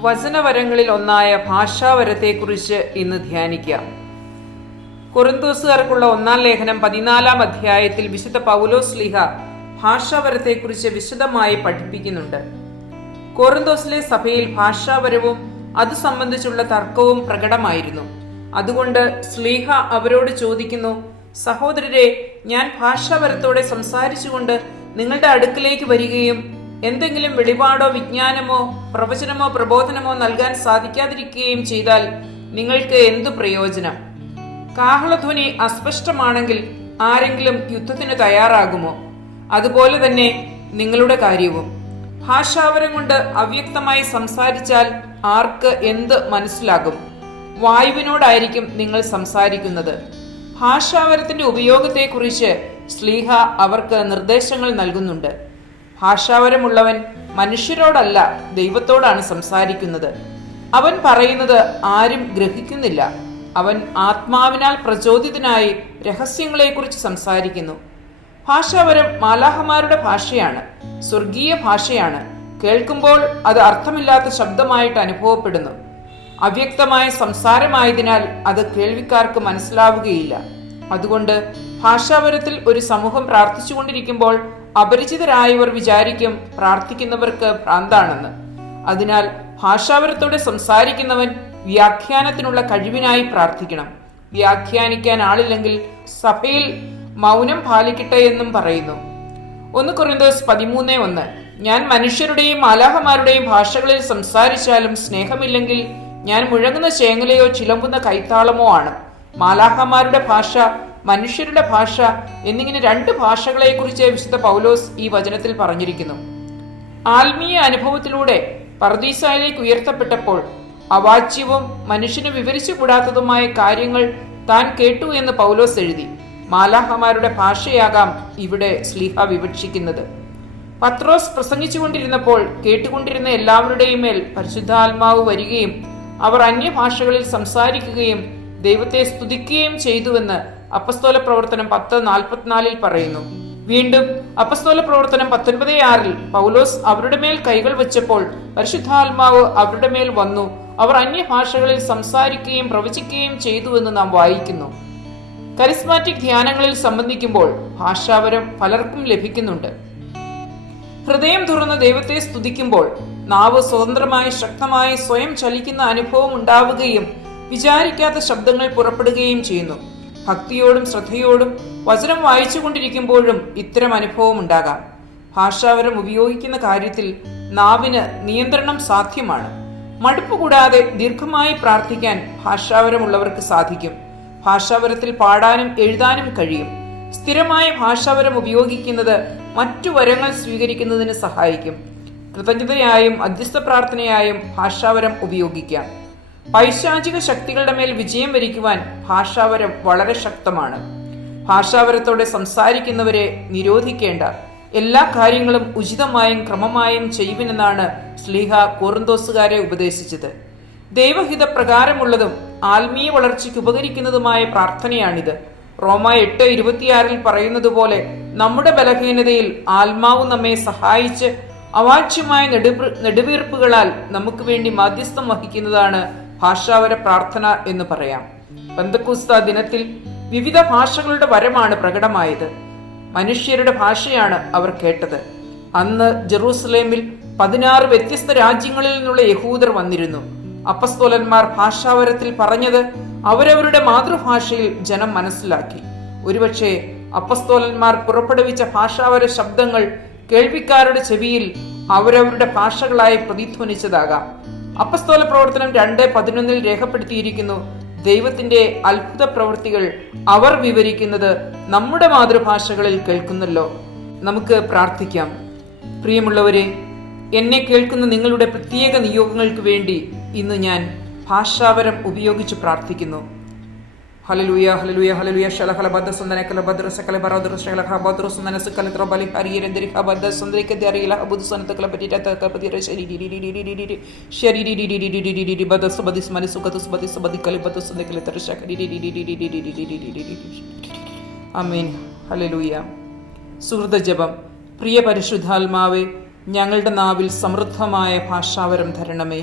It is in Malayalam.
വചനവരങ്ങളിൽ ഒന്നായ ഭാഷാവരത്തെക്കുറിച്ച് ഇന്ന് ധ്യാനിക്കാം കൊറിന്തോസുകാർക്കുള്ള ഒന്നാം ലേഖനം പതിനാലാം അധ്യായത്തിൽ വിശുദ്ധ പൗലോസ് ലീഹ ഭാഷാവരത്തെക്കുറിച്ച് വിശദമായി പഠിപ്പിക്കുന്നുണ്ട്. കോറിന്തോസിലെ സഭയിൽ ഭാഷാവരവും അത് സംബന്ധിച്ചുള്ള തർക്കവും പ്രകടമായിരുന്നു. അതുകൊണ്ട് സ്ലീഹ അവരോട് ചോദിക്കുന്നു സഹോദരരെ ഞാൻ ഭാഷാപരത്തോടെ സംസാരിച്ചുകൊണ്ട് നിങ്ങളുടെ അടുക്കിലേക്ക് വരികയും എന്തെങ്കിലും വെളിപാടോ വിജ്ഞാനമോ പ്രവചനമോ പ്രബോധനമോ നൽകാൻ സാധിക്കാതിരിക്കുകയും ചെയ്താൽ നിങ്ങൾക്ക് എന്തു പ്രയോജനം? കാഹളധ്വനി അസ്പഷ്ടമാണെങ്കിൽ ആരെങ്കിലും യുദ്ധത്തിന് തയ്യാറാകുമോ? അതുപോലെ തന്നെ നിങ്ങളുടെ കാര്യവും. ഭാഷാവരം കൊണ്ട് അവ്യക്തമായി സംസാരിച്ചാൽ ആർക്ക് എന്ത് മനസ്സിലാകും? വായുവിനോടായിരിക്കും നിങ്ങൾ സംസാരിക്കുന്നത്. ഭാഷാവരത്തിന്റെ ഉപയോഗത്തെക്കുറിച്ച് സ്ലീഹ അവർക്ക് നിർദ്ദേശങ്ങൾ നൽകുന്നുണ്ട്. ഭാഷാവരമുള്ളവൻ മനുഷ്യരോടല്ല ദൈവത്തോടാണ് സംസാരിക്കുന്നത്. അവൻ പറയുന്നത് ആരും ഗ്രഹിക്കുന്നില്ല. അവൻ ആത്മാവിനാൽ പ്രചോദിതനായി രഹസ്യങ്ങളെക്കുറിച്ച് സംസാരിക്കുന്നു. ഭാഷാവരം മാലാഹമാരുടെ ഭാഷയാണ് സ്വർഗീയ ഭാഷയാണ്. കേൾക്കുമ്പോൾ അത് അർത്ഥമില്ലാത്ത ശബ്ദമായിട്ട് അനുഭവപ്പെടുന്നു. അവ്യക്തമായ സംസാരമായതിനാൽ അത് കേൾവിക്കാർക്ക് മനസ്സിലാവുകയില്ല. അതുകൊണ്ട് ഭാഷാപരത്തിൽ ഒരു സമൂഹം പ്രാർത്ഥിച്ചുകൊണ്ടിരിക്കുമ്പോൾ അപരിചിതരായവർ വിചാരിക്കും പ്രാർത്ഥിക്കുന്നവർക്ക് ഭ്രാന്താണെന്ന്. അതിനാൽ ഭാഷാപരത്തോടെ സംസാരിക്കുന്നവൻ വ്യാഖ്യാനത്തിനുള്ള കഴിവിനായി പ്രാർത്ഥിക്കണം. വ്യാഖ്യാനിക്കാൻ ആളില്ലെങ്കിൽ സഭയിൽ മൗനം പാലിക്കട്ടെ എന്നും പറയുന്നു. ഒന്ന് കുറിന്തോസ് പതിമൂന്ന് ഒന്ന്. ഞാൻ മനുഷ്യരുടെയും മാലാഹമാരുടെയും ഭാഷകളിൽ സംസാരിച്ചാലും സ്നേഹമില്ലെങ്കിൽ ഞാൻ മുഴങ്ങുന്ന ചേങ്ങലയോ ചിലമ്പുന്ന കൈത്താളമോ ആണ്. മാലാഹമാരുടെ ഭാഷ മനുഷ്യരുടെ ഭാഷ എന്നിങ്ങനെ രണ്ട് ഭാഷകളെക്കുറിച്ച് വിശുദ്ധ പൗലോസ് ഈ വചനത്തിൽ പറഞ്ഞിരിക്കുന്നു. ആത്മീയ അനുഭവത്തിലൂടെ പർദീസായിലേക്ക് ഉയർത്തപ്പെട്ടപ്പോൾ അവാച്യവും മനുഷ്യന് വിവരിച്ചു കൂടാത്തതുമായ കാര്യങ്ങൾ താൻ കേട്ടു എന്ന് പൗലോസ് എഴുതി. മാലാഹമാരുടെ ഭാഷയാകാം ഇവിടെ സ്ലീഹ വിവക്ഷിക്കുന്നത്. പത്രോസ് പ്രസംഗിച്ചുകൊണ്ടിരുന്നപ്പോൾ കേട്ടുകൊണ്ടിരുന്ന എല്ലാവരുടെയും മേൽ പരിശുദ്ധാത്മാവ് വരികയും അവർ അന്യഭാഷകളിൽ സംസാരിക്കുകയും ദൈവത്തെ സ്തുതിക്കുകയും ചെയ്തുവെന്ന് അപ്പസ്തോല പ്രവർത്തനം പത്ത് നാൽപ്പത്തിനാലിൽ പറയുന്നു. വീണ്ടും അപ്പസ്തോല പ്രവർത്തനം പത്തൊൻപത് ആറിൽ പൗലോസ് അവരുടെ മേൽ കൈകൾ വെച്ചപ്പോൾ പരിശുദ്ധാത്മാവ് അവരുടെ മേൽ വന്നു. അവർ അന്യഭാഷകളിൽ സംസാരിക്കുകയും പ്രവചിക്കുകയും ചെയ്തുവെന്ന് നാം വായിക്കുന്നു. കരിസ്മാറ്റിക് ധ്യാനങ്ങളിൽ സംബന്ധിക്കുമ്പോൾ ഭാഷാവരം പലർക്കും ലഭിക്കുന്നുണ്ട്. ഹൃദയം തുറന്ന് ദൈവത്തെ സ്തുതിക്കുമ്പോൾ നാവ് സ്വതന്ത്രമായി ശക്തമായി സ്വയം ചലിക്കുന്ന അനുഭവം ഉണ്ടാവുകയും വിചാരിക്കാത്ത ശബ്ദങ്ങൾ പുറപ്പെടുകയും ചെയ്യുന്നു. ഭക്തിയോടും ശ്രദ്ധയോടും വചനം വായിച്ചു കൊണ്ടിരിക്കുമ്പോഴും ഇത്തരം അനുഭവം ഉണ്ടാകാം. ഭാഷാവരം ഉപയോഗിക്കുന്ന കാര്യത്തിൽ നാവിന് നിയന്ത്രണം സാധ്യമാണ്. മടുപ്പ് കൂടാതെ ദീർഘമായി പ്രാർത്ഥിക്കാൻ ഭാഷാവരമുള്ളവർക്ക് സാധിക്കും. ഭാഷാവരത്തിൽ പാടാനും എഴുതാനും കഴിയും. സ്ഥിരമായ ഭാഷാവരം ഉപയോഗിക്കുന്നത് മറ്റു വരങ്ങൾ സ്വീകരിക്കുന്നതിന് സഹായിക്കും. കൃതജ്ഞതയായും അധ്യസ്ഥ പ്രാർത്ഥനയായും ഭാഷാവരം ഉപയോഗിക്കാം. പൈശാചിക ശക്തികളുടെ മേൽ വിജയം വരിക്കുവാൻ ഭാഷാവരം വളരെ ശക്തമാണ്. ഭാഷാവരത്തോടെ സംസാരിക്കുന്നവരെ നിരോധിക്കേണ്ട എല്ലാ കാര്യങ്ങളും ഉചിതമായും ക്രമമായും ചെയ്യുമെന്നാണ് സ്ലീഹ കോറിന്തോസുകാരെ ഉപദേശിച്ചത്. ദൈവഹിത പ്രകാരമുള്ളതും ആത്മീയ വളർച്ചയ്ക്ക് ഉപകരിക്കുന്നതുമായ പ്രാർത്ഥനയാണിത്. റോമ എട്ട് ഇരുപത്തിയാറിൽ പറയുന്നത് പോലെ നമ്മുടെ ബലഹീനതയിൽ ആത്മാവ് നമ്മെ സഹായിച്ച് അവാച്യമായ നെടുവീർ നെടുവീർപ്പുകളാൽ നമുക്ക് വേണ്ടി മാധ്യസ്ഥം വഹിക്കുന്നതാണ് ഭാഷാവര പ്രാർത്ഥന എന്ന് പറയാം. ബന്ധക്കുസ്ത ദിനത്തിൽ വിവിധ ഭാഷകളുടെ വരമാണ് പ്രകടമായത്. മനുഷ്യരുടെ ഭാഷയാണ് അവർ കേട്ടത്. അന്ന് ജെറൂസലേമിൽ പതിനാറ് വ്യത്യസ്ത രാജ്യങ്ങളിൽ നിന്നുള്ള യഹൂദർ വന്നിരുന്നു. അപ്പസ്തോലന്മാർ ഭാഷാവരത്തിൽ പറഞ്ഞത് അവരവരുടെ മാതൃഭാഷയിൽ ജനം മനസ്സിലാക്കി. ഒരുപക്ഷെ അപ്പസ്തോലന്മാർ പുറപ്പെടുവിച്ച ഭാഷാവര ശബ്ദങ്ങൾ കേൾവിക്കാരുടെ ചെവിയിൽ അവരവരുടെ ഭാഷകളായി പ്രതിധ്വനിച്ചതാകാം. അപ്പസ്തോല പ്രവർത്തനം രണ്ട് പതിനൊന്നിൽ രേഖപ്പെടുത്തിയിരിക്കുന്നു. ദൈവത്തിന്റെ അത്ഭുത പ്രവൃത്തികൾ അവർ വിവരിക്കുന്നത് നമ്മുടെ മാതൃഭാഷകളിൽ കേൾക്കുന്നല്ലോ. നമുക്ക് പ്രാർത്ഥിക്കാം. പ്രിയമുള്ളവരെ എന്നെ കേൾക്കുന്ന നിങ്ങളുടെ പ്രത്യേക നിയോഗങ്ങൾക്ക് വേണ്ടി ഇന്ന് ഞാൻ ഭാഷാവരം ഉപയോഗിച്ച് പ്രാർത്ഥിക്കുന്നു. ഹലലുയ ഹലലുയ ഹലലുയ ശലഹല ബദ്ദ സുന്ദന കല ബദ്ര സകല ബറോദർ ശകല ഹബദ്ര സുന്ദന സകല ത്രബലി ഹരിയരന്ദരി ഹബദ്ദ സുന്ദരിക്ക ദറിയില ഹബുദ് സനത കല പറ്റിര തക പതിര ശരീരി ശരീരി ബദ്ദ സുബദി സ്മനി സുഖത സുബദി സുബദി കല ബദ്ദ സുന്ദര കല തര ശകരി ആമേൻ ഹലലുയ സുഹൃതജപം പ്രിയ പരിശുദ്ധാത്മാവെ ഞങ്ങളുടെ നാവിൽ സമൃദ്ധമായ ഭാഷാവരം ധരണമേ